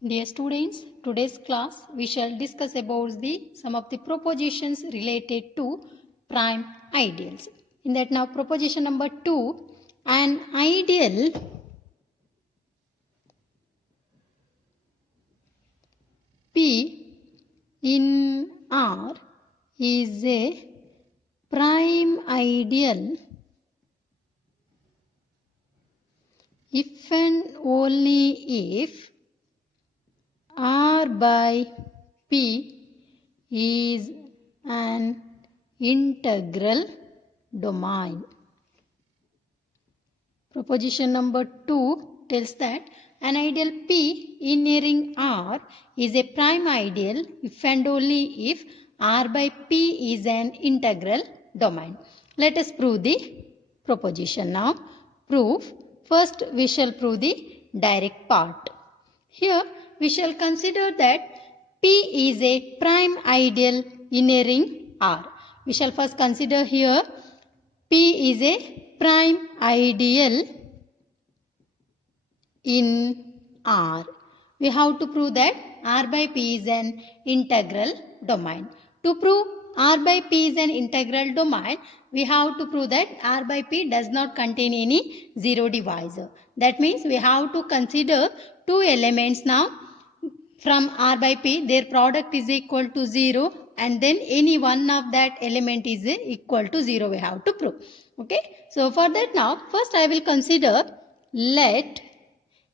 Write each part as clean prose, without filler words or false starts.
Dear students, today's class we shall discuss about some of the propositions related to prime ideals. In that now proposition number 2, an ideal P in R is a prime ideal if and only if R by P is an integral domain. Proposition number 2 tells that an ideal P in a ring R is a prime ideal if and only if R by P is an integral domain. Let us prove the proposition now. Proof. First we shall prove the direct part. Here we shall consider that P is a prime ideal in a ring R. We shall first consider here P is a prime ideal in R. We have to prove that R by P is an integral domain. To prove R by P is an integral domain, we have to prove that R by P does not contain any zero divisor. That means we have to consider two elements now. From R by P, their product is equal to 0 and then any one of that element is equal to 0 we have to prove. Okay. So for that now, first I will consider let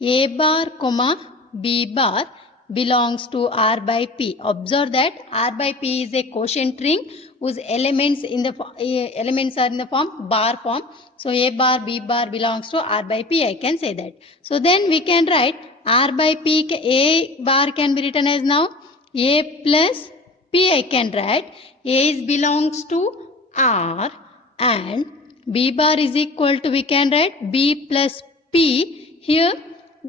A bar comma B bar belongs to R by P. Observe that R by P is a quotient ring whose elements are in the form bar form. So A bar B bar belongs to R by P. I can say that. So then we can write R by P. A bar can be written as now A plus P. I can write A belongs to R and B bar is equal to, we can write B plus P. Here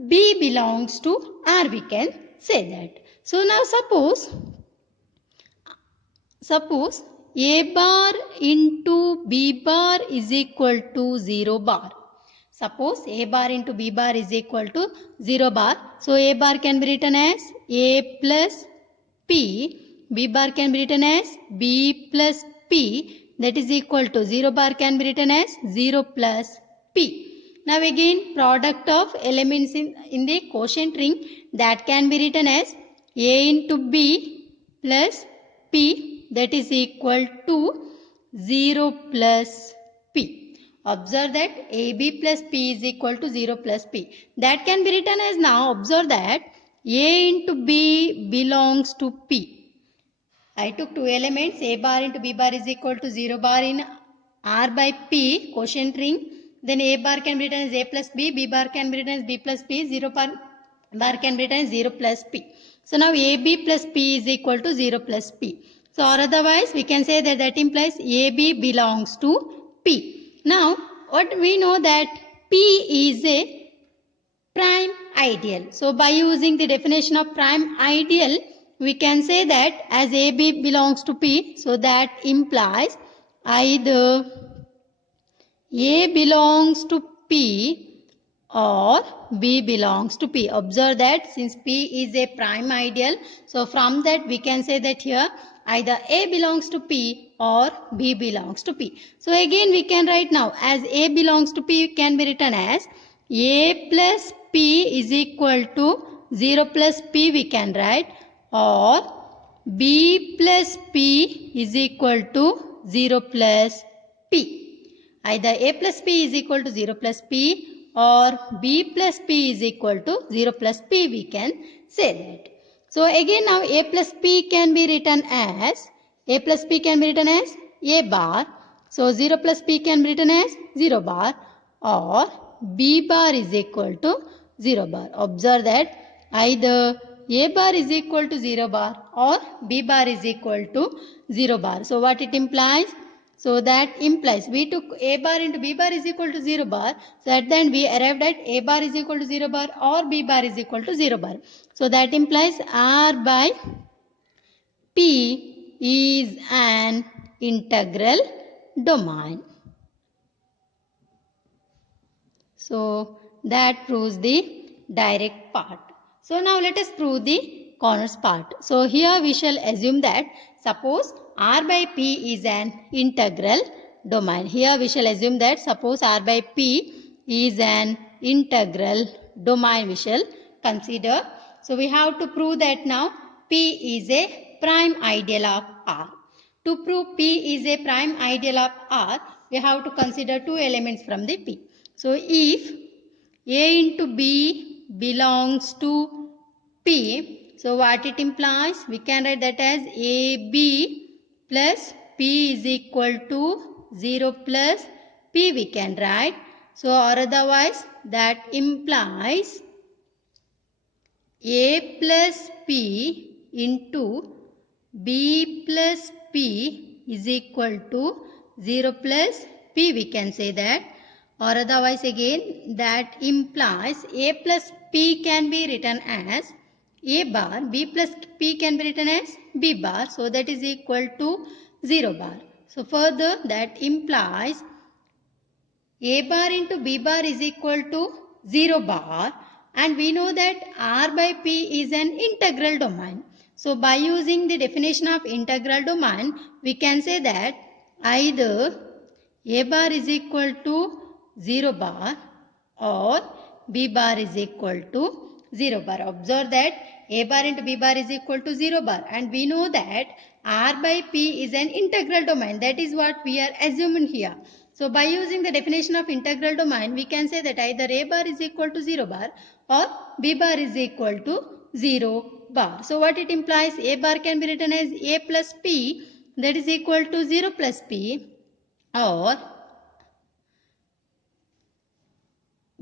B belongs to R, we can say that. So now suppose A bar into B bar is equal to 0 bar. Suppose A bar into B bar is equal to 0 bar. So A bar can be written as A plus P. B bar can be written as B plus P. That is equal to 0 bar can be written as 0 plus P. Now again product of elements in the quotient ring, that can be written as A into B plus P, that is equal to 0 plus P. Observe that AB plus P is equal to 0 plus P. That can be written as, now observe that A into B belongs to P. I took two elements, A bar into B bar is equal to 0 bar in R by P quotient ring. Then A bar can be written as A plus B, B bar can be written as B plus P, 0 bar can be written as 0 plus P. So now AB plus P is equal to 0 plus P. So or otherwise we can say that implies AB belongs to P. Now what we know that P is a prime ideal. So by using the definition of prime ideal, we can say that as AB belongs to P, so that implies either A belongs to P or B belongs to P. Observe that since P is a prime ideal, so from that we can say that here either A belongs to P or B belongs to P. So again we can write now as A belongs to P can be written as A plus P is equal to 0 plus P we can write, or B plus P is equal to 0 plus P. Either A plus P is equal to 0 plus P or B plus P is equal to 0 plus P, we can say that. So again now A plus P can be written as A bar. So 0 plus P can be written as 0 bar, or B bar is equal to 0 bar. Observe that either A bar is equal to 0 bar or B bar is equal to 0 bar. So what it implies? So that implies we took A bar into B bar is equal to 0 bar. So at the end we arrived at A bar is equal to 0 bar or B bar is equal to 0 bar. So that implies R by P is an integral domain. So that proves the direct part. So now let us prove the corners part. So here we shall assume that suppose R by P is an integral domain. Here we shall assume that suppose R by P is an integral domain we shall consider. So we have to prove that now P is a prime ideal of R. To prove P is a prime ideal of R, we have to consider two elements from the P. So if A into B belongs to P, so what it implies? We can write that as AB plus P is equal to 0 plus P we can write. So or otherwise that implies A plus P into B plus P is equal to 0 plus P we can say that, or otherwise again that implies A plus P can be written as A bar, B plus P can be written as B bar, so that is equal to 0 bar. So further that implies A bar into B bar is equal to 0 bar, and we know that R by P is an integral domain. So by using the definition of integral domain, we can say that either A bar is equal to 0 bar or B bar is equal to 0 bar. Observe that A bar into B bar is equal to 0 bar, and we know that R by P is an integral domain. That is what we are assuming here. So by using the definition of integral domain, we can say that either A bar is equal to 0 bar or B bar is equal to 0 bar. So what it implies? A bar can be written as A plus P, that is equal to 0 plus P, or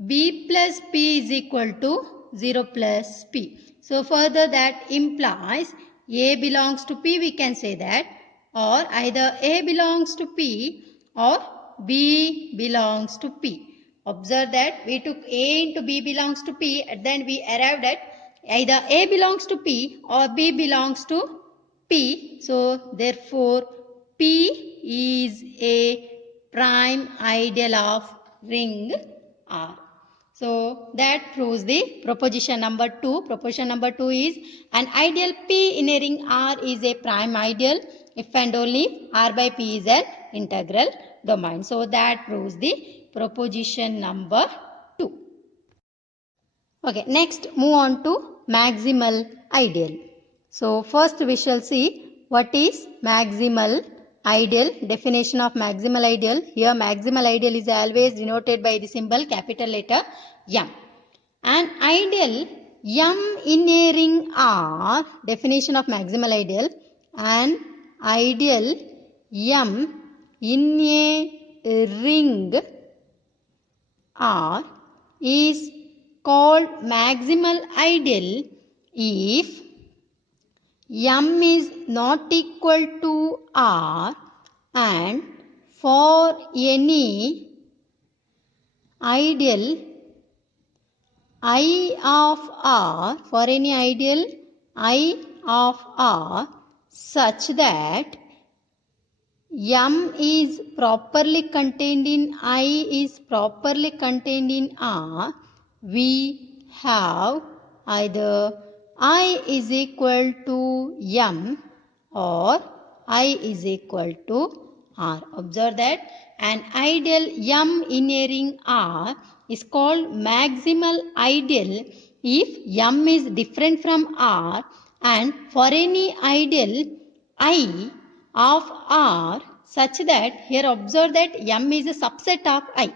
B plus P is equal to 0 plus P. So further that implies A belongs to P, we can say that, or either A belongs to P or B belongs to P. Observe that we took A into B belongs to P, and then we arrived at either A belongs to P or B belongs to P. So therefore P is a prime ideal of ring R. So that proves the proposition number 2. Proposition number 2 is an ideal P in a ring R is a prime ideal if and only if R by P is an integral domain. So that proves the proposition number 2. Okay, next move on to maximal ideal. So first we shall see what is maximal ideal. Definition of maximal ideal. Here maximal ideal is always denoted by the symbol capital letter M. An ideal M in a ring R. Definition of maximal ideal. An ideal M in a ring R is called maximal ideal if M is not equal to R and for any ideal I of R, for any ideal I of R such that M is properly contained in I is properly contained in R, we have either I is equal to M or I is equal to R. Observe that an ideal M in a ring R is called maximal ideal if M is different from R, and for any ideal I of R such that, here observe that M is a subset of I.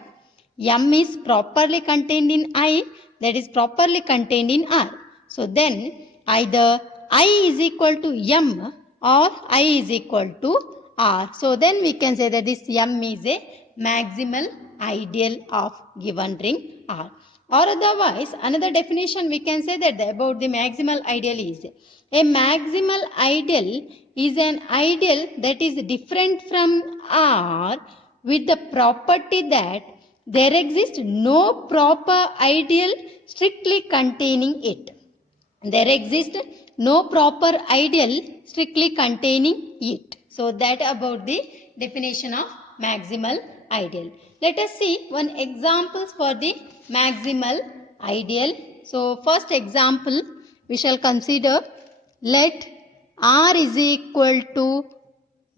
M is properly contained in I, that is properly contained in R. So then either I is equal to M or I is equal to R. So then we can say that this M is a maximal ideal of given ring R. Or otherwise another definition we can say that about the maximal ideal is a maximal ideal is an ideal that is different from R with the property that there exists no proper ideal strictly containing it. There exists no proper ideal strictly containing it. So that about the definition of maximal ideal. Let us see one examples for the maximal ideal. So first example we shall consider, let R is equal to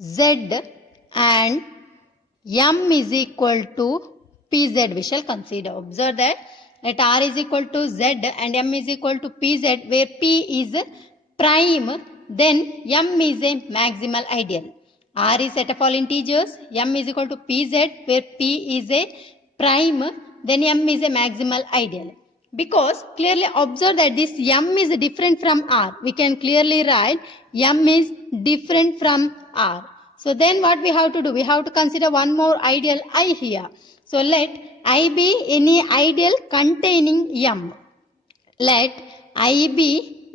Z and M is equal to PZ. We shall consider. Observe that let R is equal to Z and M is equal to PZ, where P is prime, then M is a maximal ideal. R is set of all integers, M is equal to PZ, where P is a prime, then M is a maximal ideal. Because clearly observe that this M is different from R. We can clearly write M is different from R. So then what we have to do? We have to consider one more ideal I here. So let I be any ideal containing M. Let I be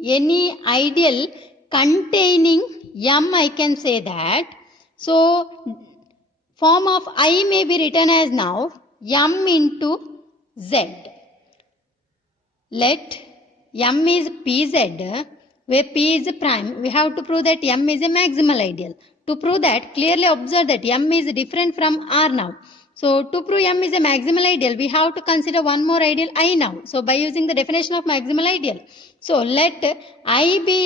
any ideal containing M, I can say that. So form of I may be written as now M into Z. Let M is PZ, where P is prime. We have to prove that M is a maximal ideal. To prove that, clearly observe that M is different from R now. So to prove M is a maximal ideal, we have to consider one more ideal I now. So by using the definition of maximal ideal. So let I be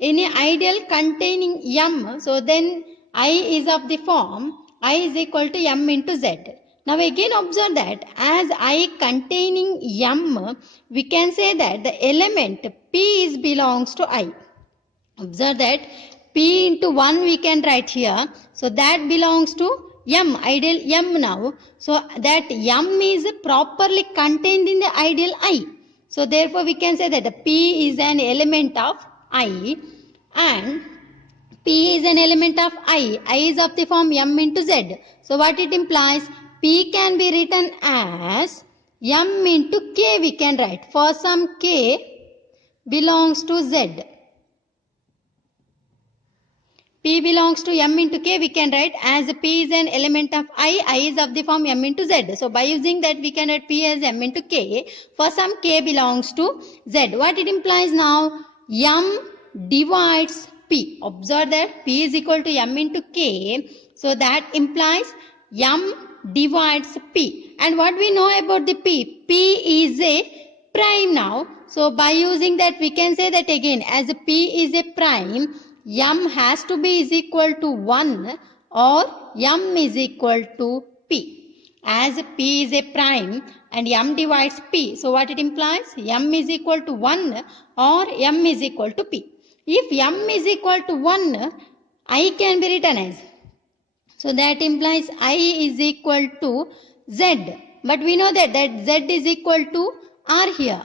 any ideal containing M. So then I is of the form I is equal to M into Z. Now again observe that as I containing M, we can say that the element P is belongs to I. Observe that P into 1 we can write here. So that belongs to M, ideal M now. So that M is properly contained in the ideal I. So therefore we can say that the P is an element of I and P is an element of I. I is of the form M into Z. So what it implies? P can be written as M into K we can write. For some K belongs to Z. P belongs to M into K we can write as P is an element of I is of the form M into Z. So by using that we can write P as M into K for some K belongs to Z. What it implies now? M divides P. Observe that P is equal to M into K. So that implies M divides P. And what we know about the P? P is a prime now. So by using that we can say that again as P is a prime, M has to be is equal to 1 or M is equal to P. As P is a prime and M divides P. So what it implies? M is equal to 1 or M is equal to P. If M is equal to 1, I can be written as. So that implies I is equal to Z. But we know that Z is equal to R here.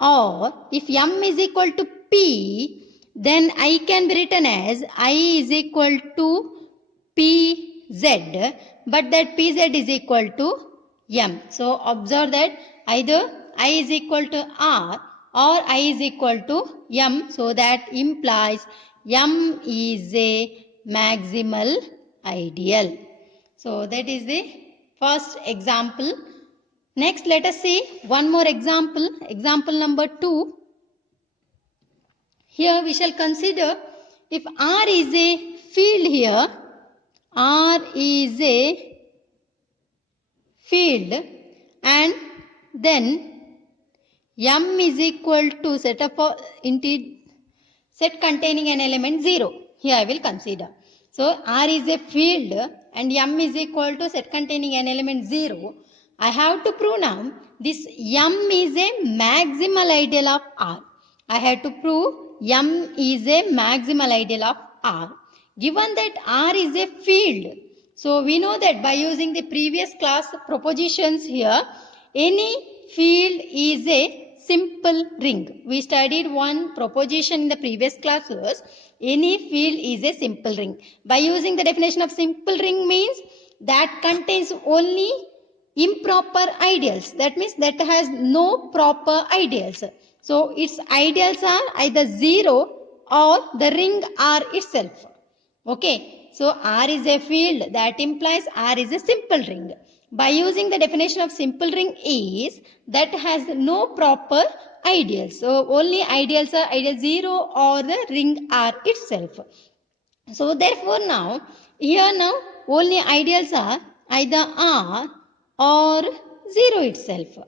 Or if M is equal to P, then I can be written as I is equal to PZ. But that PZ is equal to M. So observe that either I is equal to R or I is equal to M. So that implies M is a maximal ideal. So that is the first example. Next let us see one more example. Example number 2. Here we shall consider if R is a field here. R is a field and then M is equal to set containing an element 0. Here I will consider. So R is a field and M is equal to set containing an element 0. I have to prove now this M is a maximal ideal of R. I have to prove M is a maximal ideal of R. Given that R is a field, so we know that by using the previous class propositions here, any field is a simple ring. We studied one proposition in the previous classes. Any field is a simple ring. By using the definition of simple ring means that contains only improper ideals. That means that has no proper ideals. So its ideals are either 0 or the ring R itself. Okay. So R is a field, that implies R is a simple ring. By using the definition of simple ring is that has no proper ideals. So only ideals are either 0 or the ring R itself. So therefore now, here now only ideals are either R or 0 itself.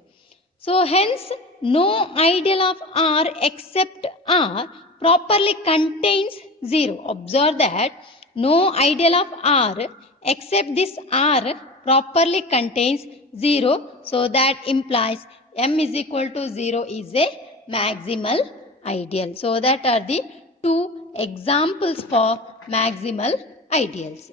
So hence no ideal of R except R properly contains 0. Observe that no ideal of R except this R properly contains 0. So that implies M is equal to 0 is a maximal ideal. So that are the two examples for maximal ideals.